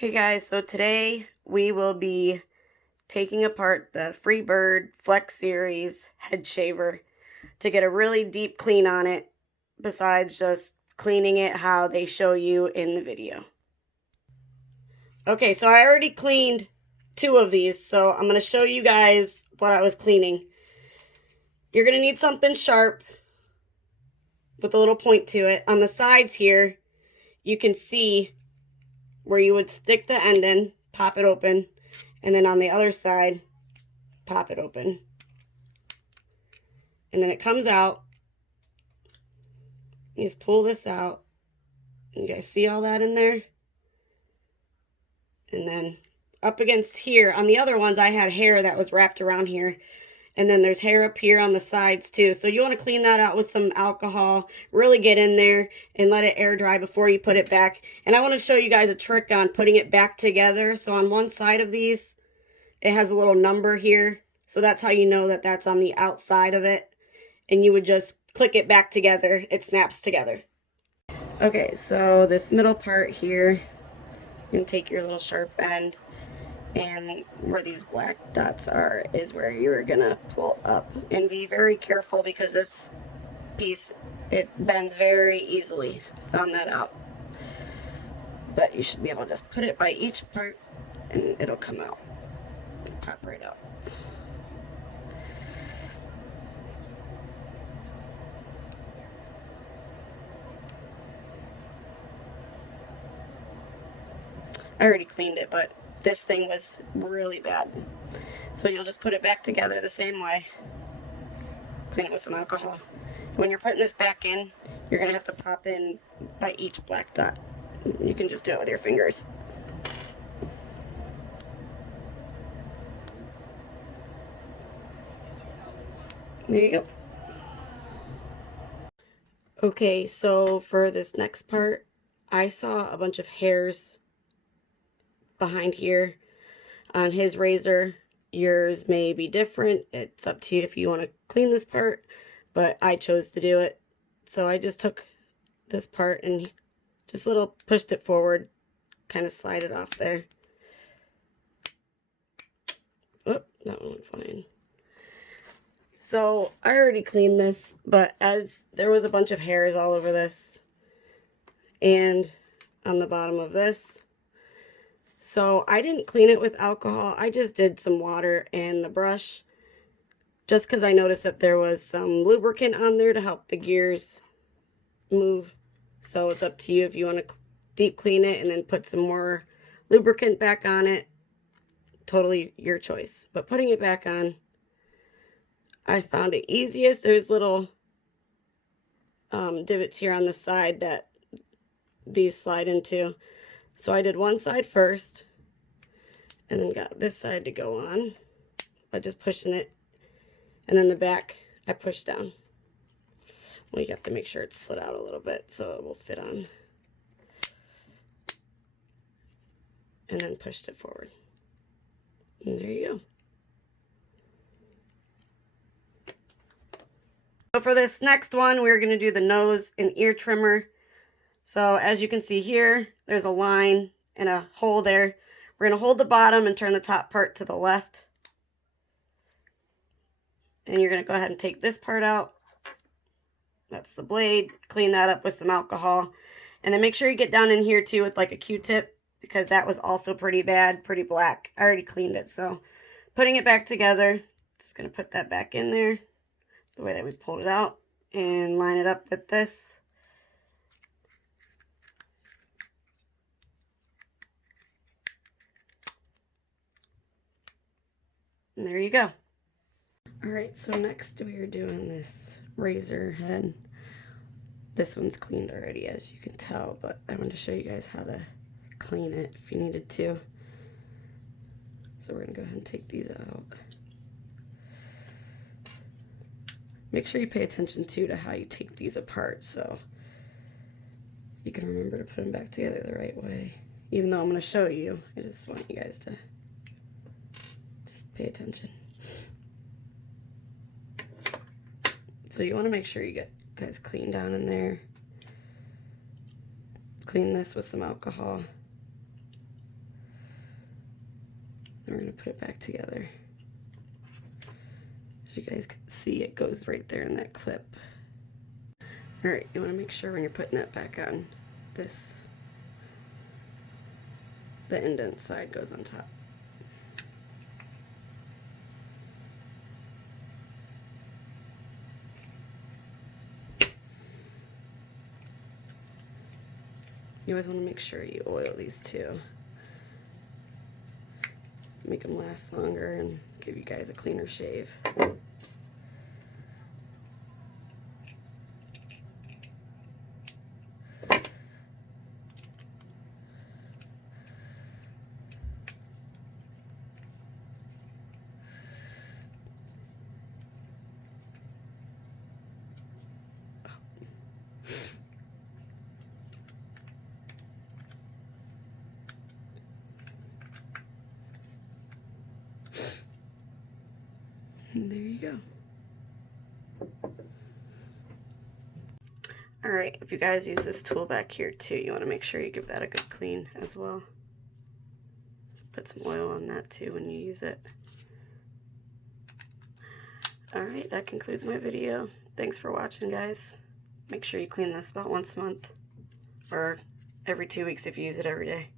Hey guys, so today we will be taking apart the Freebird Flexseries head shaver to get a really deep clean on it, besides just cleaning it how they show you in the video. Okay, so I already cleaned two of these, so I'm going to show you guys what I was cleaning. You're going to need something sharp with a little point to it. On the sides here, you can see where you would stick the end in, pop it open, and then on the other side, pop it open. And then it comes out. You just pull this out. You guys see all that in there? And then up against here, on the other ones, I had hair that was wrapped around here. And then there's hair up here on the sides too. So you want to clean that out with some alcohol, really get in there and let it air dry before you put it back. And I want to show you guys a trick on putting it back together. So on one side of these, it has a little number here. So that's how you know that that's on the outside of it. And you would just click it back together. It snaps together. Okay, so this middle part here, you can take your little sharp end, and where these black dots are is where you're gonna pull up, and be very careful because this piece, it bends very easily. Found that out. But you should be able to just put it by each part and it'll come out, pop right out. I already cleaned it, but this thing was really bad. So you'll just put it back together the same way. Clean it with some alcohol. When you're putting this back in, you're going to have to pop in by each black dot. You can just do it with your fingers. There you go. Okay, so for this next part, I saw a bunch of hairs behind here on his razor. Yours may be different. It's up to you if you want to clean this part, but I chose to do it. So I just took this part and just pushed it forward, kind of slide it off there. Oh, that one went flying. So I already cleaned this, but as there was a bunch of hairs all over this and on the bottom of this, so I didn't clean it with alcohol. I just did some water and the brush, just because I noticed that there was some lubricant on there to help the gears move. So it's up to you if you want to deep clean it and then put some more lubricant back on it. Totally your choice. But putting it back on, I found it easiest. There's little divots here on the side that these slide into. So I did one side first and then got this side to go on by just pushing it. And then the back, I pushed down. Well, you have to make sure it's slid out a little bit so it will fit on. And then pushed it forward. And there you go. So for this next one, we're going to do the nose and ear trimmer. So as you can see here, there's a line and a hole there. We're going to hold the bottom and turn the top part to the left. And you're going to go ahead and take this part out. That's the blade. Clean that up with some alcohol. And then make sure you get down in here too with like a Q-tip, because that was also pretty bad, pretty black. I already cleaned it. So putting it back together, just going to put that back in there the way that we pulled it out and line it up with this. And there you go. Alright, so next we are doing this razor head. This one's cleaned already, as you can tell, but I want to show you guys how to clean it if you needed to. So we're going to go ahead and take these out. Make sure you pay attention too to how you take these apart so you can remember to put them back together the right way. Even though I'm going to show you, I just want you guys to just pay attention. So you want to make sure you get guys clean down in there. Clean this with some alcohol. Then we're going to put it back together. As you guys can see, it goes right there in that clip. Alright, you want to make sure when you're putting that back on, the indent side goes on top. You always want to make sure you oil these too. Make them last longer and give you guys a cleaner shave. And there you go. Alright, if you guys use this tool back here too, you want to make sure you give that a good clean as well. Put some oil on that too when you use it. Alright, that concludes my video. Thanks for watching, guys. Make sure you clean this about once a month, or every 2 weeks if you use it every day.